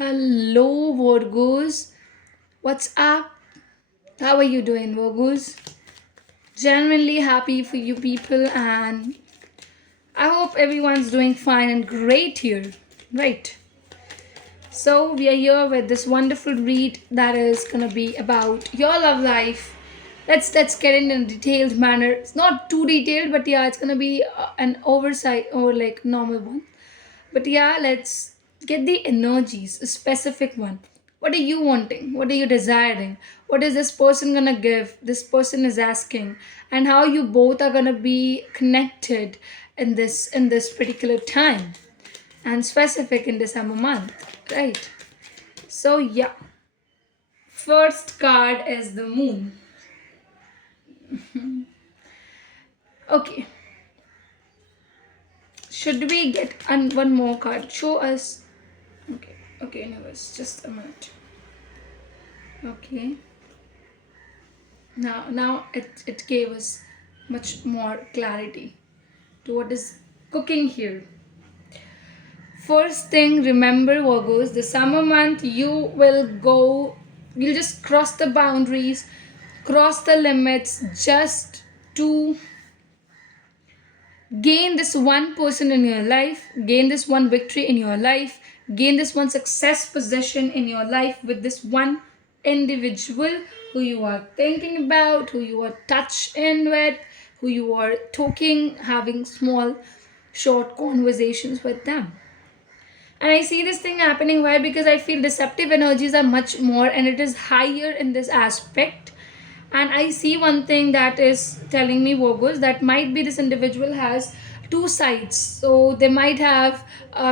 Hello, Virgos. What's up? How are you doing, Virgos? Genuinely happy for you people, and I hope everyone's doing fine and great here. Right. So, we are here with this wonderful read that is gonna be about your love life. Let's get in a detailed manner. It's not too detailed, but yeah, it's gonna be an oversight or like normal one. But yeah, let's get the energies, a specific one. What are you wanting? What are you desiring? What is this person gonna give? This person is asking, and how you both are gonna be connected in this particular time and specific in December month, right? So yeah, first card is the moon. Okay, should we get one more card? Show us. Okay, okay, anyways, just a minute. Okay. Now it gave us much more clarity to what is cooking here. First thing, remember Virgos, the summer month you'll just cross the boundaries, cross the limits just to gain this one person in your life, gain this one victory in your life, gain this one success position in your life with this one individual who you are thinking about, who you are touched in with, who you are talking, having small, short conversations with them. And I see this thing happening why? Because I feel deceptive energies are much more and it is higher in this aspect. And I see one thing that is telling me Virgos that might be this individual has two sides. So they might have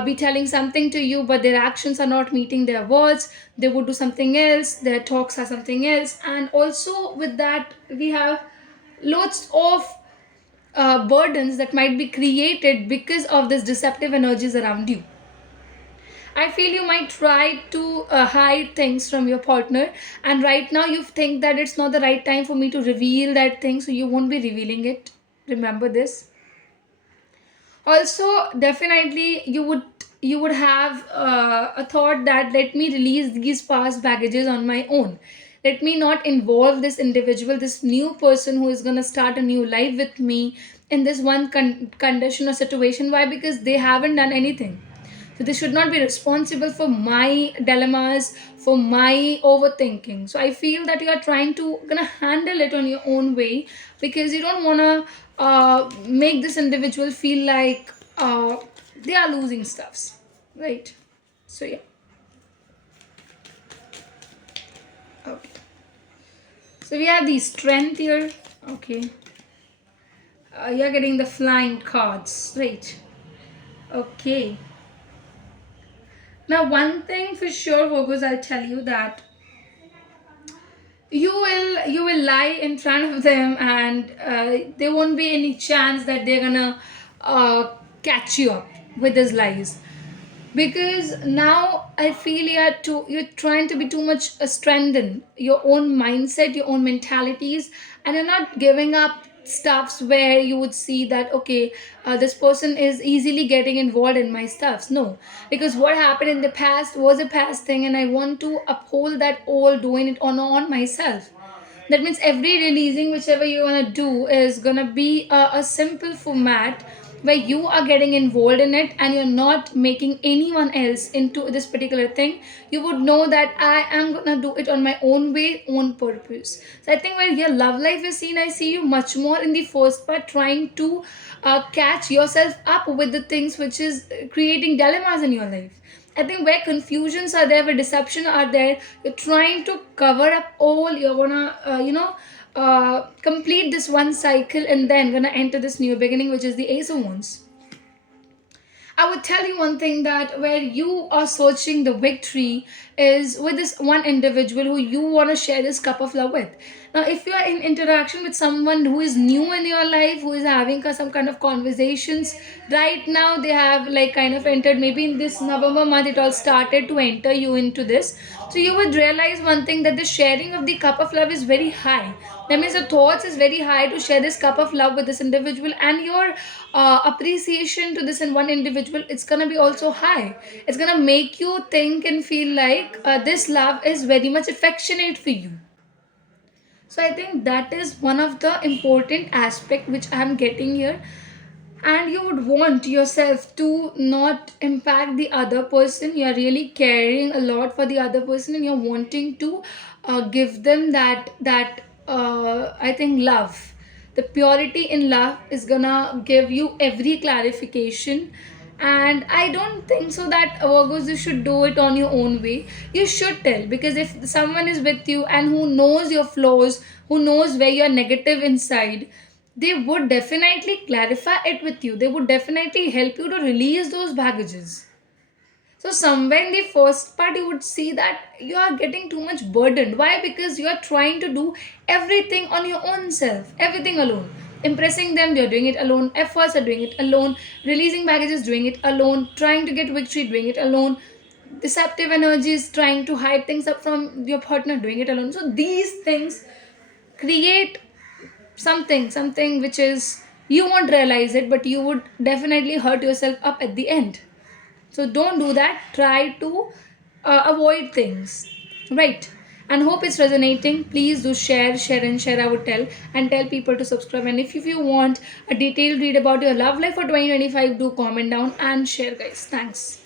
be telling something to you, but their actions are not meeting their words. They would do something else. Their talks are something else. And also with that, we have lots of burdens that might be created because of this deceptive energies around you. I feel you might try to hide things from your partner, and right now you think that it's not the right time for me to reveal that thing, so you won't be revealing it. Remember this. Also, definitely you would have a thought that let me release these past baggages on my own. Let me not involve this individual, this new person who is gonna start a new life with me in this one condition or situation. Why? Because they haven't done anything, so they should not be responsible for my dilemmas, for my overthinking. So I feel that you are trying to gonna handle it on your own way because you don't wanna make this individual feel like they are losing stuffs, right? So yeah, okay. So we have the strength here. Okay, you're getting the flying cards, right? Okay. Now one thing for sure, Virgos, I'll tell you that you will lie in front of them and there won't be any chance that they're gonna catch you up with these lies, because now I feel you're trying to be too much strengthen your own mindset, your own mentalities, and you're not giving up stuffs where you would see that okay, this person is easily getting involved in my stuffs. No, because what happened in the past was a past thing and I want to uphold that all doing it on myself. That means every releasing whichever you want to do is going to be a simple format where you are getting involved in it and you're not making anyone else into this particular thing. You would know that I am going to do it on my own way, own purpose. So I think where your love life is seen, I see you much more in the first part trying to catch yourself up with the things which is creating dilemmas in your life. I think where confusions are there, where deception are there, you're trying to cover up all. You're gonna, complete this one cycle and then gonna enter this new beginning, which is the Ace of Wands. I would tell you one thing that where you are searching the victory is with this one individual who you want to share this cup of love with. Now, if you are in interaction with someone who is new in your life, who is having some kind of conversations, right now they have like kind of entered, maybe in this November month, it all started to enter you into this. So you would realize one thing, that the sharing of the cup of love is very high. That means the thoughts is very high to share this cup of love with this individual, and your appreciation to this in one individual, it's gonna be also high. It's gonna make you think and feel like this love is very much affectionate for you. So I think that is one of the important aspect which I'm getting here. And you would want yourself to not impact the other person. You're really caring a lot for the other person, and you're wanting to give them that I think love. The purity in love is gonna give you every clarification. And I don't think so that Virgos, you should do it on your own way. You should tell, because if someone is with you and who knows your flaws, who knows where you're negative inside, they would definitely clarify it with you. They would definitely help you to release those baggages. So somewhere in the first part, you would see that you are getting too much burdened. Why? Because you are trying to do everything on your own self, everything alone. Impressing them, you're doing it alone. Efforts are doing it alone. Releasing baggages, doing it alone. Trying to get victory, doing it alone. Deceptive energies, trying to hide things up from your partner, doing it alone. So these things create something which is, you won't realize it, but you would definitely hurt yourself up at the end. So don't do that. Try to avoid things, right? And hope it's resonating. Please do share and share, I would tell. And tell people to subscribe. And if you want a detailed read about your love life for 2025, do comment down and share, guys. Thanks.